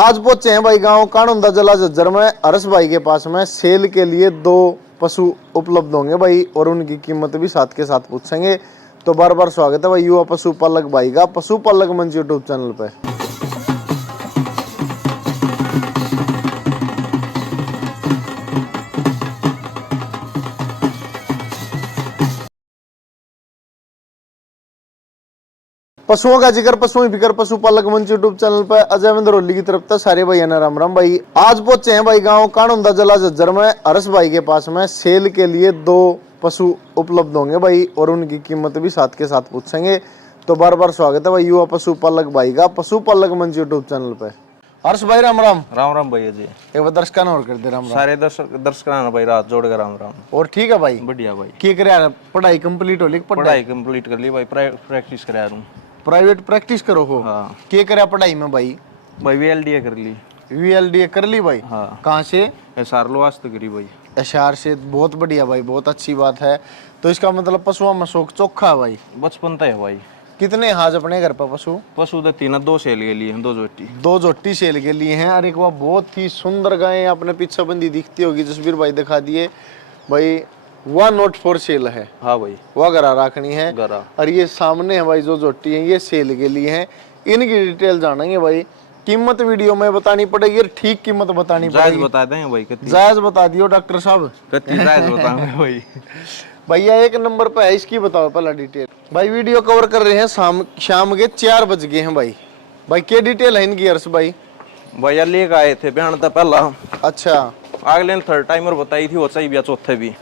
आज पहुंचे हैं भाई गांव कानुंदा जला झज्जर में हर्ष भाई के पास में सेल के लिए 2 पशु उपलब्ध होंगे भाई, और उनकी कीमत भी साथ के साथ पूछेंगे। तो बार बार स्वागत है भाई युवा पशुपालक भाई का पशुपालक मंच यूट्यूब चैनल पे। पशुओं का जिक्र पशुओं की फिक्र पशुपालक मंच यूट्यूब चैनल पर अजय मंदरोली की तरफ से सारे भाई ना राम राम भाई। आज पहुंचे हैं भाई गांव कानुंदा जला झज्जर में हर्ष भाई के पास में सेल के लिए 2 पशु उपलब्ध होंगे भाई, और उनकी कीमत भी साथ के साथ पूछेंगे। तो बार बार स्वागत है भाई युवा पशुपालक भाई का पशुपालक मंच यूट्यूब चैनल पे। हर्ष भाई राम राम। राम राम भैया जी। एक बार दर्शक और कर दे राम राम। सारे दर्शक भाई रात जोड़ कर राम राम। और ठीक है भाई, बढ़िया भाई। की करे पढ़ाई कंप्लीट हो ली? पढ़ाई कंप्लीट कर ली भाई, प्रैक्टिस करा रहा हूं। प्राइवेट प्रैक्टिस करो हो? हाँ। क्या करे पढ़ाई में भाई? भाई VLDA कर ली। VLDA कर ली भाई? हाँ। कहाँ से? SR लोहास करी भाई। SR से, बहुत बढ़िया भाई, बहुत अच्छी बात है। तो इसका मतलब पशुओं में शौक चोखा है भाई? बचपन तक है भाई। कितने आज अपने घर पर पशु? पशु तो 2 सेल के लिए 2 जोटी। 2 जोटी सेल के लिए हैं। और एक वो बहुत ही सुंदर गाय अपने पीछे बंदी दिखती होगी, जसबीर भाई दिखा दिए भाई। वह नोट फॉर सेल है। हाँ भाई। वह गरा रखनी है गरा। और ये सामने है भाई जो जोटी है ये सेल के लिए है। इनकी डिटेल जानेंगे भाई। कीमत वीडियो में बतानी पड़ेगी और ठीक कीमत बतानी पड़ेगी। जायज बता दें भाई। जायज बता दियो डॉक्टर साहब। जायज बताएंगे भाई। भैया 1 नंबर पे है, इसकी बताओ पहला डिटेल। भाई वीडियो कवर कर रहे हैं शाम के 4 बज गए हैं भाई। भाई क्या डिटेल है इनकी हर्ष भाई? भैया लेकर आए थे बयान था पहला। अच्छा। अगले ने 3rd टाइमर बताई थी, वो सही भी चौथे भी।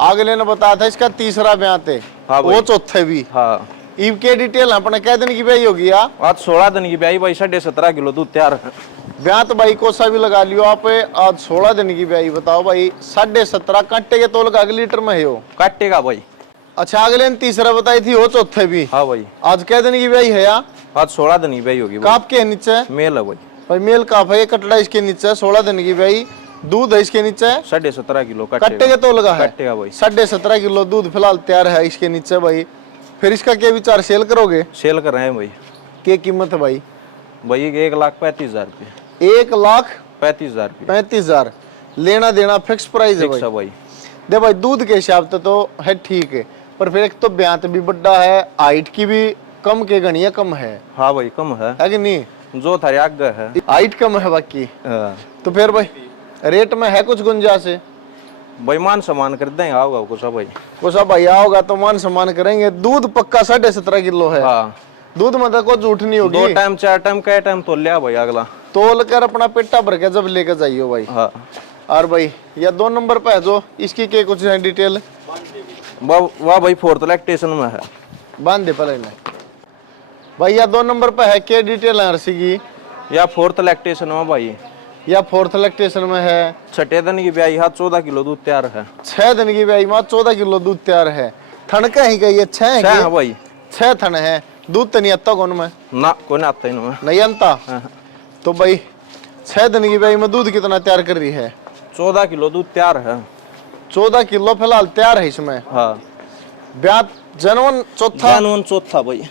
अगले ने बताया था इसका 3रा ब्याह थे। हाँ वो चौथे भी। हाँ। ईव के डिटेल अपने कै दिन की ब्याही होगी? आज 16 दिन की ब्याही भाई, 17.5 किलो दूध तैयार है। ब्याह तो भाई कोसा भी लगा लियो आप। आज 16 दिन की ब्याही बताओ भाई। 17.5 कांटे के तोल का 1 लीटर में है हो? काटेगा भाई। अच्छा, अगले ने 3रा बताई थी, वो चौथे भी। हाँ भाई। आज कै दिन की ब्याही है? आज 16 दिन की ब्याही होगी। काप के नीचे मेल है भाई। भाई मेल काफ है, कटड़ा इसके नीचे। 16 दिन की ब्याही, दूध है इसके नीचे 17.5 किलो कट्टे के तोल का है। कट्टेगा भाई। 17.5 किलो दूध फिलहाल तैयार है इसके नीचे भाई। फिर इसका क्या विचार, सेल करोगे? सेल कर रहे हैं भाई। क्या कीमत है भाई? भाई 1,35,000 रुपये। 1,35,000 रुपये। 35,000 लेना देना फिक्स प्राइस है भाई। दे भाई दूध के हिसाब से तो है ठीक है, पर फिर एक तो ब्यांत भी बड़ा है, हाइट की भी कम के गणिया कम है। हाँ भाई कम है कि नहीं? जो थारे आगे है हाइट कम है बाकी। तो फिर भाई रेट में है कुछ गुंजाइश है? भाई मान सम्मान कर देंगे। आओगा कुछ भाई। कुछ भाई आओगा तो मान सम्मान करेंगे। दूध पक्का 17.5 किलो है। हाँ। दूध में तो कुछ झूठ नहीं होगी। 2 टाइम 4 टाइम कई टाइम तो लिया भाई अगला। तोल कर अपना पेटा भर के जब लेकर जाइयो भाई। हाँ। और भाई या 2 नंबर पे है जो, इसकी क्या कुछ है डिटेल? वाह भाई 4th लैक्टेशन में है। बांध दे पहले नहीं भाई। या 2 नंबर पे है, क्या डिटेल है हर्षी की? या 4th लैक्टेशन में भाई। या 4th लैक्टेशन में है। 6 दिन की ब्याही, 14 किलो दूध तैयार है। 6 दिन की ब्याही में 14 किलो दूध तैयार है। थन का ही कही 6 है? 6 है भाई। 6 थन है। दूध तो नहीं आता कौन में? ना कोई आता इनमें नहीं आता। तो भाई 6 दिन की ब्याही में दूध कितना तैयार कर रही है? 14 किलो दूध तैयार है। 14 किलो फिलहाल तैयार है इसमें। हाँ। ब्याह जनवन चौथा भाई।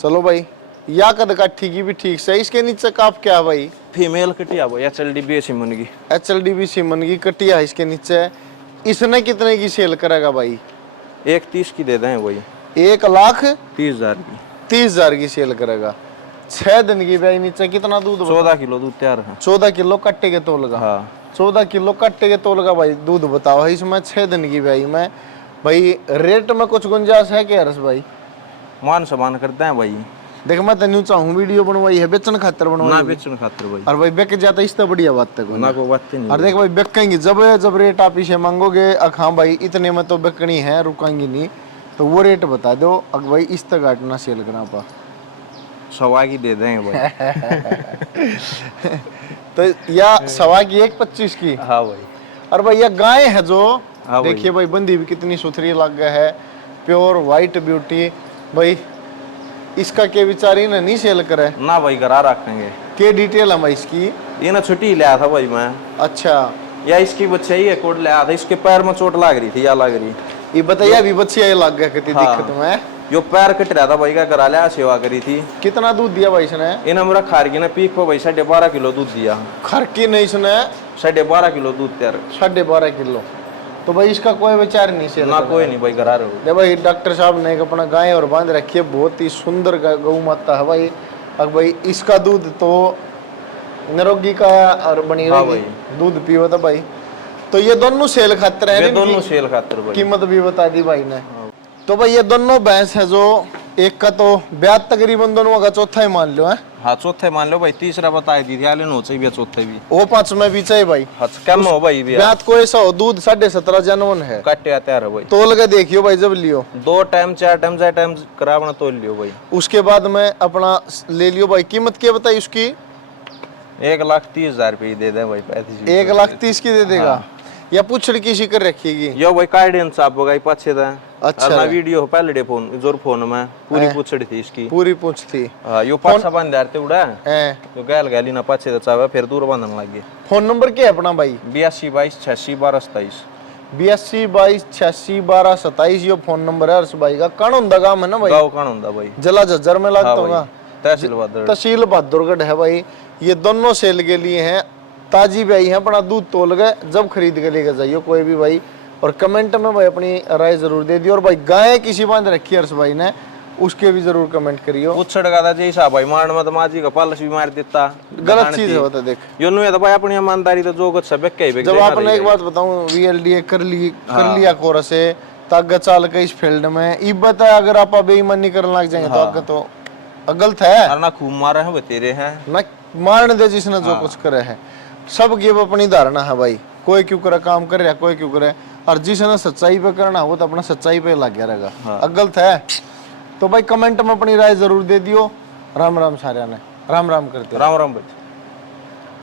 चलो भाई, या कद काठी की भी ठीक से। इसके नीचे काप क्या है भाई? फीमेल कटिया भाई, HLDB सीमन की। HLDB सीमन की कटिया है इसके नीचे। इसने कितने की सेल करेगा भाई? 1,30 की दे दें भाई। 1,30,000 की। 30,000 की सेल करेगा। 6 दिन की भाई। नीचे कितना दूध? 14 किलो दूध तैयार है। 14 किलो कट्टे के तोल का। हाँ। 14 किलो कट्टे के तोल का भाई दूध बताओ है इसमें 6 दिन की भाई में। भाई रेट में कुछ गुंजाइश है क्या हर्ष भाई? मान सम्मान करते हैं भाई। देख मैं तेन चाहूँ वीडियो बनवाई है, बेचन खातर बनवाई ना है? बेचन खातिर भाई। और भाई बेच जाता इससे बढ़िया बात है ना कोई बात नहीं। और देख भाई बेकेंगी जब रेट आप इसे मांगोगे, हाँ भाई इतने में तो बेकनी है, रुकाएंगी नहीं, तो वो रेट बता दो। अब भाई इस तक काटना सेल करना पा 1.25 की दे देंगे भाई। तो या 1.25 की 1,25 की। हाँ भाई। और भाई ये गाय है जो, हाँ देखिए भाई बंदी भी कितनी सुथरी लग है, प्योर व्हाइट ब्यूटी भाई। इसका क्या विचार है? नहीं सेल करे ना भाई, करा रखेंगे। क्या डिटेल है भाई इसकी? ये ना छुट्टी लिया था भाई मैं। अच्छा। या इसकी बच्चे ही कोड लिया था, इसके पैर में चोट लग रही थी या लग रही। ये बताइए अभी बच्ची लग गया कितनी दिक्कत में? यो पैर कट रहा था भाई का, करा लिया, सेवा करी थी। कितना दूध दिया भाई इसने? इन हमरा खार की ना पीक पे भाई 12.5 किलो दूध दिया। खरकी नहीं इसने 12.5 किलो दूध त्यार। 12.5 किलो। तो भाई इसका कोई विचार नहीं से ना कोई नहीं भाई, करा रहे हो। दे भाई डॉक्टर साहब ने एक अपना गाय और बांध रखी है, बहुत ही सुंदर गौ माता है भाई। अब भाई इसका दूध तो निरोगी का और बनी हाँ रहेगी, दूध पियो तो भाई। तो ये दोनों सेल खातर है, ये दोनों सेल खातर भाई। कीमत भी बता दी भाई ने। तो भाई ये दोनों भैंस है, जो एक का तो ब्याज तकरीबन दोनों का चौथा ही मान लो है। हाँ चौथे मान लो भाई, तीसरा बता दी थी आले नो चाहिए, चौथे भी वो 5 में भी चाहिए भाई। हाँ कम हो भाई भी ब्याज को ऐसा हो, दूध 17.5 जनवन है, काटे तैयार है भाई। तोल के देखियो भाई जब लियो, 2 टाइम 4 टाइम जाए टाइम करावना तोल लियो भाई। उसके बाद में अपना ले लियो भाई। कीमत क्या बताई उसकी? 1,30,000 रुपये दे दे भाई। 1,30,000 की दे देगा। या पूछड़ की शिकर रखिएगी? यो भाई कार्डियन साहब होगा पाछे था। अच्छा ना वीडियो पहले डे फोन जोर फोन में पूरी पूछड़ी थी इसकी, पूरी पूछ थी। हां यो पाछा बांध दारते उड़ा हैं तो गैल गैली ना पाछे तो चावे फिर दूर बांधन लग गए। फोन नंबर क्या है अपना भाई? 82 22 86 12 27। 82 22 86 12 27 यो फोन नंबर है हर्ष भाई का। कानूनदा गांव है ना भाई? गांव कान होंदा भाई, जिला झज्जर में लगता हाँ होगा। भाई, तहसील बहादुर। तहसील बहादुरगढ़ है भाई। ये दोनों सेल के लिए हैं, ताजी भी आई है। अपना दूध तोल गए जब खरीद के लेकर जाइयो कोई भी भाई। और कमेंट में भाई अपनी राय जरूर दे दियो। और भाई गाय किसी बांध रखी है हर्ष भाई ने, उसके भी जरूर कमेंट करियो। उछड़ का था जैसा भाई मारन में तो माजी का पालस भी मार देता, गलत चीज है वो तो। देख यो नु है तो भाई अपनी ईमानदारी तो जो कुछ सब के ही जब आपने एक बात बताऊं, VLDA कर लिया कोर्स है ताकत चाल के इस फील्ड में इब्बत है। अगर आप बेईमानी करने लग जाएंगे तो आगे तो गलत है। और ना खूब मारे हैं तेरे हैं ना मारने दे जिसने जो कुछ करे है। सब की अपनी धारणा है भाई, कोई क्यों करे काम कर रहा है, कोई क्यों करे। और जिसने सच्चाई पे करना वो तो अपना सच्चाई पे लग गया रहेगा। गलत है तो भाई कमेंट में अपनी राय जरूर दे दियो। राम राम सारे ने, राम राम करते राम राम भाई।